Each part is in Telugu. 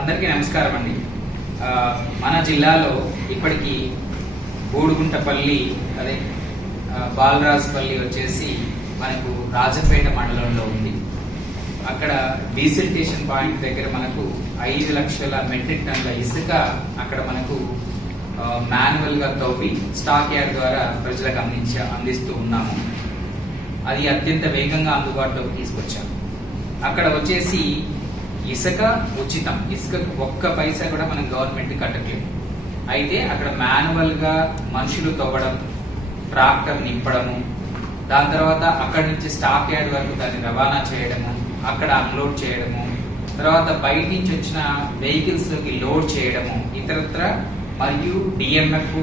అందరికీ నమస్కారం అండి. మన జిల్లాలో ఇప్పటికీ గూడుగుంటపల్లి అదే బాలరాజుపల్లి వచ్చేసి మనకు రాజపేట మండలంలో ఉంది. అక్కడ డీసెల్టేషన్ పాయింట్ దగ్గర మనకు ఐదు లక్షల మెట్రిక్ టన్నుల ఇసుక అక్కడ మనకు మాన్యువల్గా తవ్వి స్టాక్ యార్డ్ ద్వారా ప్రజలకు అందించ అందిస్తూ ఉన్నాము. అది అత్యంత వేగంగా అందుబాటులోకి తీసుకొచ్చాము అక్కడ వచ్చేసి ఇసుక ఉచితం. ఇసుక ఒక్క పైసా కూడా మనం గవర్నమెంట్ కట్టట్లేదు. అయితే అక్కడ మాన్యువల్గా మనుషులు తవ్వడం ట్రాక్టర్ నింపడము దాని తర్వాత అక్కడి నుంచి స్టాక్ యార్డ్ వరకు దాన్ని రవాణా చేయడము అక్కడ అన్లోడ్ చేయడము తర్వాత బయట నుంచి వచ్చిన వెహికల్స్లోకి లోడ్ చేయడము ఇతరత్ర మరియు డిఎంఎఫ్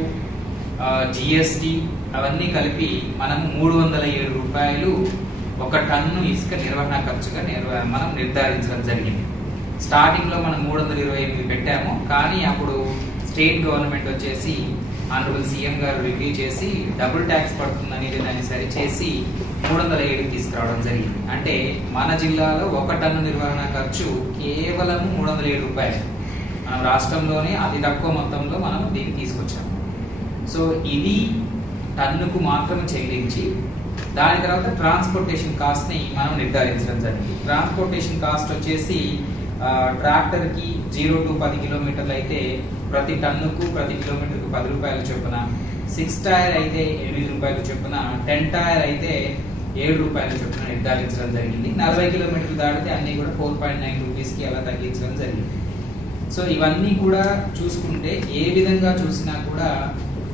జిఎస్టి అవన్నీ కలిపి మనం మూడు వందల ఏడు రూపాయలు ఒక టన్ను ఇసుక నిర్వహణ ఖర్చుగా నిర్వ మనం నిర్ధారించడం జరిగింది. స్టార్టింగ్లో మనం మూడు వందల ఇరవై ఎనిమిది పెట్టాము కానీ అప్పుడు స్టేట్ గవర్నమెంట్ వచ్చేసి ఆనరబుల్ సీఎం గారు రివ్యూ చేసి డబుల్ ట్యాక్స్ పడుతుంది అనేది దాన్ని సరిచేసి మూడు వందల ఏడుకి తీసుకురావడం జరిగింది. అంటే మన జిల్లాలో ఒక టన్ను నిర్వహణ ఖర్చు కేవలం మూడు వందల ఏడు రూపాయలు. మనం రాష్ట్రంలోనే అతి తక్కువ మొత్తంలో మనం దీన్ని తీసుకొచ్చాము. సో ఇది టన్నుకు మాత్రం చెల్లించి దాని తర్వాత ట్రాన్స్పోర్టేషన్ కాస్ట్ని మనం నిర్ధారించడం జరిగింది. ట్రాన్స్పోర్టేషన్ కాస్ట్ వచ్చేసి ట్రాక్టర్కి జీరో టు పది కిలోమీటర్లు అయితే ప్రతి టన్నుకు ప్రతి కిలోమీటర్కు పది రూపాయలు చొప్పున సిక్స్ టైర్ అయితే ఎనిమిది రూపాయలు చొప్పున టెన్ టైర్ అయితే ఏడు రూపాయల చొప్పున నిర్ధారించడం జరిగింది. నలభై కిలోమీటర్లు దాటితే అన్ని కూడా ఫోర్ పాయింట్ నైన్ రూపీస్కి అలా తగ్గించడం జరిగింది. సో ఇవన్నీ కూడా చూసుకుంటే ఏ విధంగా చూసినా కూడా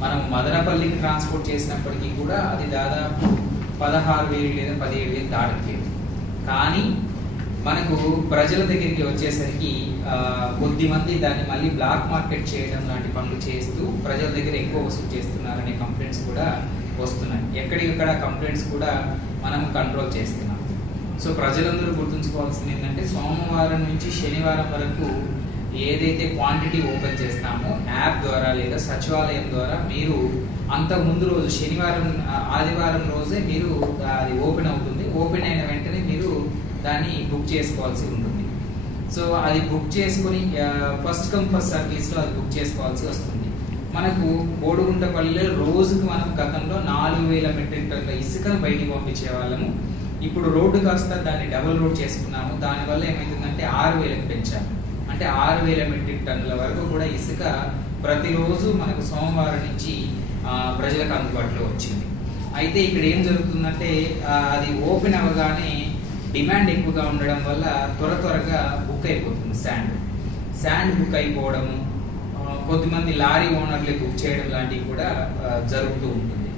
మనం మదనపల్లికి ట్రాన్స్పోర్ట్ చేసినప్పటికీ కూడా అది దాదాపు పదహారు వేలు లేదా పదిహేడు వేలు దాటట్లేదు కానీ మనకు ప్రజల దగ్గరికి వచ్చేసరికి కొద్ది మంది దాన్ని మళ్ళీ బ్లాక్ మార్కెట్ చేయడం లాంటి పనులు చేస్తూ ప్రజల దగ్గర ఎక్కువ వసూలు చేస్తున్నారనే కంప్లైంట్స్ కూడా వస్తున్నాయి. ఎక్కడికక్కడ కంప్లైంట్స్ కూడా మనం కంట్రోల్ చేస్తున్నాం. సో ప్రజలందరూ గుర్తుంచుకోవాల్సింది ఏంటంటే సోమవారం నుంచి శనివారం వరకు ఏదైతే క్వాంటిటీ ఓపెన్ చేస్తామో యాప్ ద్వారా లేదా సచివాలయం ద్వారా మీరు అంతకుముందు రోజు శనివారం ఆదివారం రోజే మీరు అది ఓపెన్ అవుతుంది. ఓపెన్ అయిన వెంటనే మీరు దాన్ని బుక్ చేసుకోవాల్సి ఉంటుంది. సో అది బుక్ చేసుకుని ఫస్ట్ కమ్ ఫస్ట్ సర్వీస్లో అది బుక్ చేసుకోవాల్సి వస్తుంది. మనకు బోడుగుంటపల్లిలో రోజుకు మనం గతంలో నాలుగు వేల మెట్రిక్ టన్నుల ఇసుకను బయటికి పంపించే వాళ్ళము. ఇప్పుడు రోడ్డు కాస్త దాన్ని డబుల్ రోడ్ చేసుకున్నాము. దానివల్ల ఏమవుతుందంటే ఆరు వేలకు పెంచాము. అంటే ఆరు వేల మెట్రిక్ టన్నుల వరకు కూడా ఇసుక ప్రతిరోజు మనకు సోమవారం నుంచి ప్రజలకు అందుబాటులో వచ్చింది. అయితే ఇక్కడ ఏం జరుగుతుందంటే అది ఓపెన్ అవ్వగానే డిమాండ్ ఎక్కువగా ఉండడం వల్ల త్వర త్వరగా బుక్ అయిపోతుంది శాండ్. శాండ్ బుక్ అయిపోవడము కొద్దిమంది లారీ ఓనర్లే బుక్ చేయడం లాంటివి కూడా జరుగుతూ ఉంటుంది.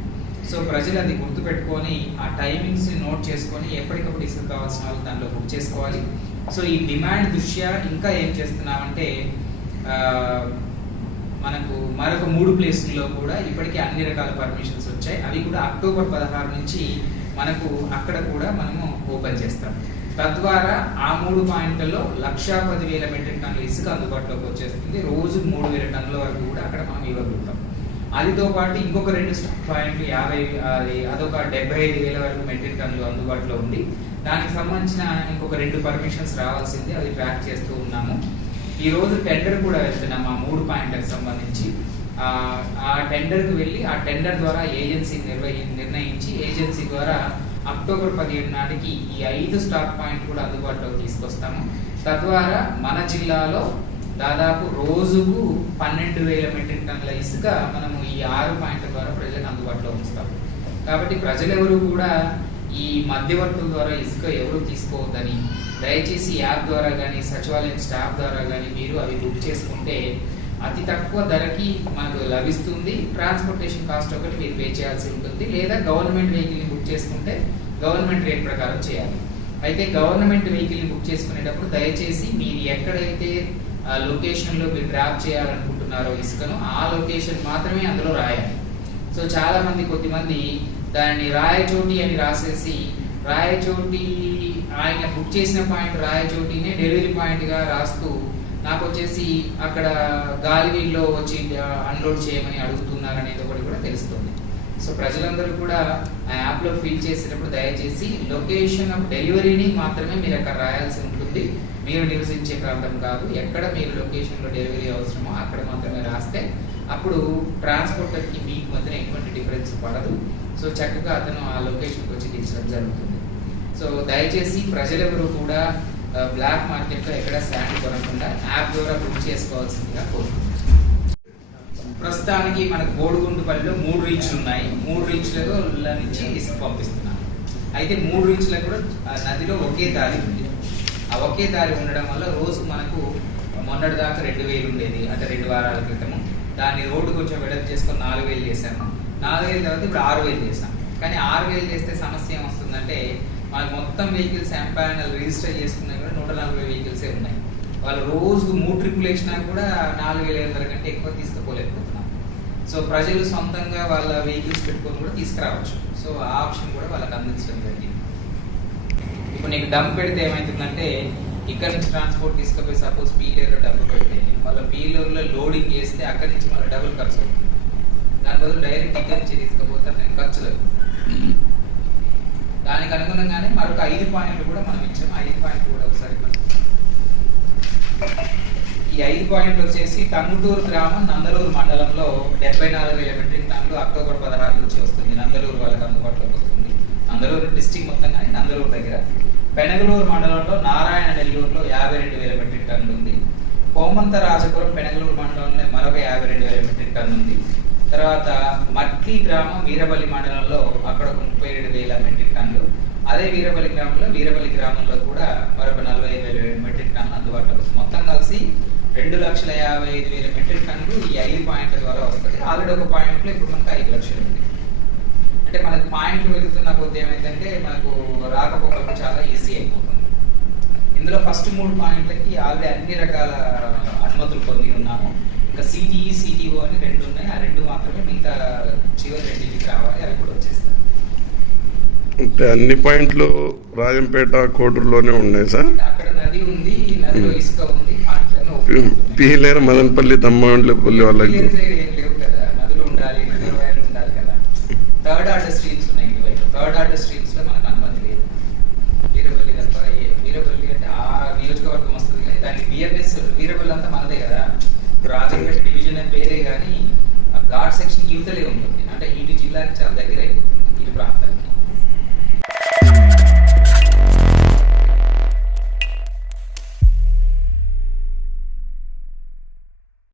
సో ప్రజలు అది గుర్తుపెట్టుకొని ఆ టైమింగ్స్ని నోట్ చేసుకొని ఎప్పటికప్పుడు ఇసుక కావాల్సిన వాళ్ళు దాంట్లో బుక్ చేసుకోవాలి. సో ఈ డిమాండ్ దృష్ట్యా ఇంకా ఏం చేస్తున్నామంటే మనకు మరొక మూడు ప్లేసుల్లో కూడా ఇప్పటికే అన్ని రకాల పర్మిషన్స్ వచ్చాయి. అవి కూడా అక్టోబర్ పదహారు నుంచి మనకు అక్కడ కూడా మనము ఓపెన్ చేస్తాం. తద్వారా ఆ మూడు పాయింట్లలో లక్షా పదివేల మెట్రిక్ టన్నుల ఇసుక అందుబాటులోకి వచ్చేస్తుంది. రోజు మూడు వేల టన్నుల వరకు కూడా అక్కడ మనం ఇవ్వగలుగుతాం. అదితో పాటు ఇంకొక రెండు స్టాక్ పాయింట్లు యాభై అది అదొక డెబ్బై ఐదు వేల వరకు మెట్రిక్ టన్నులు అందుబాటులో ఉంది. దానికి సంబంధించిన ఇంకొక రెండు పర్మిషన్స్ రావాల్సింది అది ట్రాక్ చేస్తూ ఉన్నాము. ఈ రోజు టెండర్ కూడా వెళ్తున్నాం ఆ మూడు పాయింట్లకు సంబంధించి. ఆ, ఆ టెండర్కి వెళ్ళి ఆ టెండర్ ద్వారా ఏజెన్సీ నిర్వహి నిర్ణయించి ఏజెన్సీ ద్వారా అక్టోబర్ పదిహేడు నాటికి ఈ ఐదు స్టాక్ పాయింట్ కూడా అందుబాటులోకి తీసుకొస్తాము. తద్వారా మన జిల్లాలో దాదాపు రోజుకు పన్నెండు వేల మెట్రిక్ టన్నుల ఇసుక మనము ఈ ఆరు పాయింట్ల ద్వారా ప్రజలకు అందుబాటులో ఉంచుతాం. కాబట్టి ప్రజలెవరు కూడా ఈ మధ్యవర్తుల ద్వారా ఇసుక ఎవరు తీసుకోవద్దని దయచేసి యాప్ ద్వారా కానీ సచివాలయం స్టాఫ్ ద్వారా కానీ మీరు అవి బుక్ చేసుకుంటే అతి తక్కువ ధరకి మనకు లభిస్తుంది. ట్రాన్స్పోర్టేషన్ కాస్ట్ ఒకటి మీరు పే చేయాల్సి ఉంటుంది. లేదా గవర్నమెంట్ వెహికల్ని బుక్ చేసుకుంటే గవర్నమెంట్ రేట్ ప్రకారం చేయాలి. అయితే గవర్నమెంట్ వెహికల్ని బుక్ చేసుకునేటప్పుడు దయచేసి మీరు ఎక్కడైతే లొకేషన్లో మీరు ట్రాప్ చేయాలనుకుంటున్నారో ఇసుకను ఆ లొకేషన్ మాత్రమే అందులో రాయాలి. సో చాలా మంది కొద్దిమంది దాన్ని రాయచోటి అని రాసేసి రాయచోటి ఆయన బుక్ చేసిన పాయింట్ రాయచోటినే డెలివరీ పాయింట్గా రాస్తూ నాకు వచ్చేసి అక్కడ గాలివీల్లో వచ్చి అన్లోడ్ చేయమని అడుగుతున్నారు అనేది ఒకటి కూడా తెలుస్తుంది. సో ప్రజలందరూ కూడా ఆ యాప్లో ఫిల్ చేసేటప్పుడు దయచేసి లొకేషన్ ఆఫ్ డెలివరీని మాత్రమే మీరు అక్కడ రాయాల్సి ఉంటుంది. మీరు నివసించే ప్రాంతం కాదు ఎక్కడ మీరు లొకేషన్లో డెలివరీ అవసరమో అక్కడ మాత్రమే రాస్తే అప్పుడు ట్రాన్స్పోర్టర్కి మీకు మధ్యన ఎటువంటి డిఫరెన్స్ పడదు. సో చక్కగా అతను ఆ లొకేషన్కి వచ్చి దించడం జరుగుతుంది. సో దయచేసి ప్రజలెవరూ కూడా బ్లాక్ మార్కెట్లో ఎక్కడ శాండ్ కొనకుండా యాప్ ద్వారా బుక్ చేసుకోవాల్సిందిగా కోరుకుంటున్నాను. ప్రస్తుతానికి మనకు బోడుగుంటుపల్లిలో మూడు రీచ్లు ఉన్నాయి మూడు రీచ్లలో నుంచి ఇసుక పంపిస్తున్నాం అయితే మూడు రీచ్లకు కూడా నదిలో ఒకే దారి ఉంది. ఆ ఒకే దారి ఉండడం వల్ల రోజు మనకు మొన్నటి దాకా రెండు వేలు ఉండేది. అంటే రెండు వారాల క్రితము దాన్ని రోడ్డు కొంచెం వెడప్ చేసుకొని నాలుగు వేలు చేశాము. నాలుగు వేలు తర్వాత ఇప్పుడు ఆరు వేలు చేశాం. కానీ ఆరు వేలు చేస్తే సమస్య ఏమొస్తుందంటే మనకు మొత్తం వెహికల్స్ ఎంపానల్ రిజిస్టర్ చేసుకున్నా కూడా నూట నలభై వెహికల్సే ఉన్నాయి. వాళ్ళు రోజు మూడు ట్రిప్పులు వేసినా కూడా నాలుగు వేల ఐదు వందల కంటే ఎక్కువ తీసుకుపోలేకపోతున్నాం సో ప్రజలు సొంతంగా వాళ్ళ వెహికల్స్ పెట్టుకొని కూడా తీసుకురావచ్చు. సో ఆ ఆప్షన్ కూడా వాళ్ళకి అందించడం జరిగింది. ఇప్పుడు నీకు డంప్ పెడితే ఏమవుతుందంటే ఇక్కడ నుంచి ట్రాన్స్పోర్ట్ తీసుకుపోయి సపోజ్ పీలేరులో డబ్బు పెడితే వాళ్ళ పీలేరులో లోడింగ్ చేస్తే అక్కడి నుంచి మళ్ళీ డబుల్ ఖర్చు అవుతుంది. దాని బదులు డైరెక్ట్ ఇక్కడ నుంచి తీసుకుపోతే నేను ఖర్చులు దానికి అనుగుణంగానే మరొక ఐదు పాయింట్లు కూడా మనం ఇచ్చాము. ఐదు పాయింట్లు కూడా ఒకసారి మనం ఈ ఐదు పాయింట్లు వచ్చేసి తంగుటూరు గ్రామం నందలూరు మండలంలో డెబ్బై నాలుగు వేల మెట్రిక్ టన్నులు అక్టోబర్ పదహారు నుంచి వస్తుంది. నందలూరు వాళ్ళకి అందుబాటులోకి వస్తుంది. నందలూరు డిస్టిక్ మొత్తం కానీ నందలూరు దగ్గర. పెనగలూరు మండలంలో నారాయణ నెల్లూరులో యాభై రెండు వేల మెట్రిక్ టన్నులు ఉంది. కోమంత రాజపురం పెనగలూరు మండలంలో మరొక యాభై రెండు వేల మెట్రిక్ టన్ను ఉంది తర్వాత మట్లి గ్రామం వీరబల్లి మండలంలో అక్కడ ఒక ముప్పై ఏడు వేల మెట్రిక్ టన్నులు. అదే వీరపల్లి గ్రామంలో వీరబల్లి గ్రామంలో కూడా మరొక నలభై వేల మెట్రిక్ టన్ను అందుబాటులోకి వస్తుంది. మొత్తం కలిసి రెండు లక్షల యాభై ఐదు వేల మెట్రిక్ టన్నులు ఈ ఐదు పాయింట్ల ద్వారా వస్తుంది. ఆల్రెడీ ఒక పాయింట్లో ఇప్పుడు మనకు ఐదు లక్షలు ఉంది. అంటే మనకు పాయింట్లు పెరుగుతున్న కొద్ది ఏమైందంటే మనకు రాకపోకలకు చాలా ఈజీ అయిపోతుంది. ఇందులో ఫస్ట్ మూడు పాయింట్లకి ఆల్రెడీ అన్ని రకాల అనుమతులు పొంది ఉన్నాము. ఇంకా సిటిఈ సిటిఓ అని రెండు ఉన్నాయి. ఆ రెండు మాత్రమే మిగతా చివరి రెండింటికి రావాలి. అవి కూడా అంటే అన్ని పాయింట్లు రాజంపేట కోటూరులోనే ఉన్నాయి సార్. పీలేరు మదనపల్లి తమ్మపల్లి వాళ్ళకి థర్డ్ ఆర్డర్ స్ట్రీమ్స్ ఉన్నాయి ఇటువైపు థర్డ్ ఆర్డర్ స్ట్రీమ్స్లో మనకు అనుమతి లేదు. వీరబల్లి తప్ప ఏ- వీరబల్లి అంటే ఆ నియోజకవర్గం వస్తుంది కానీ దానికి బిఎంఎస్ వీరబల్లి అంతా మనదే కదా. రాజంపేట డివిజన్ అని పేరే కానీ ఆ ఘాట్ సెక్షన్ యువతలే ఉంటుంది. అంటే ఇటు జిల్లాకి చాలా దగ్గర. అయిపోతుంది